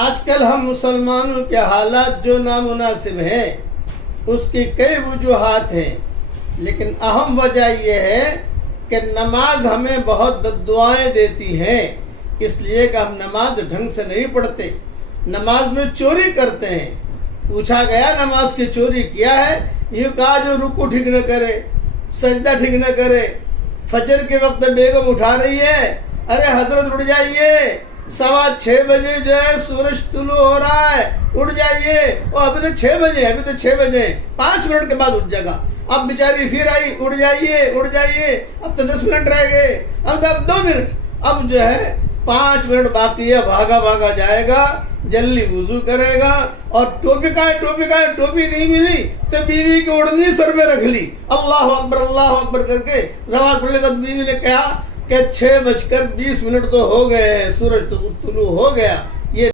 آج کل ہم مسلمانوں کے حالات جو نامناسب ہیں اس کی کئی وجوہات ہیں، لیکن اہم وجہ یہ ہے کہ نماز ہمیں بہت بد دعائیں دیتی ہیں، اس لیے کہ ہم نماز ڈھنگ سے نہیں پڑھتے، نماز میں چوری کرتے ہیں۔ پوچھا گیا نماز کی چوری کیا ہے؟ یہ کہا جو رکوع ٹھیک نہ کرے، سجدہ ٹھیک نہ کرے، فجر کے وقت بیگم اٹھا رہی ہے، ارے حضرت اٹھ جائیے، 6:15 بجے جو ہے سورج طلوع ہو رہا ہے، اٹھ جائیے، ابھی تو 6 بجے، ابھی تو 6 بجے، 5 منٹ کے بعد اٹھ جائے گا۔ اب بیچاری پھر آئی، اٹھ جائیے، اب تو 10 منٹ رہ گئے، اب 2 منٹ، اب جو ہے 5 منٹ باقی ہے، بھاگا جائے گا، جلدی وضو کرے گا، اور ٹوپی ٹوپی نہیں ملی تو بیوی کی اوڑھنی سر میں رکھ لی، اللہ اکبر کر کے نماز پڑھنے کے بعد بیوی نے کہا کہ 6:20 تو ہو گئے ہیں، سورج تو طلوع ہو گیا،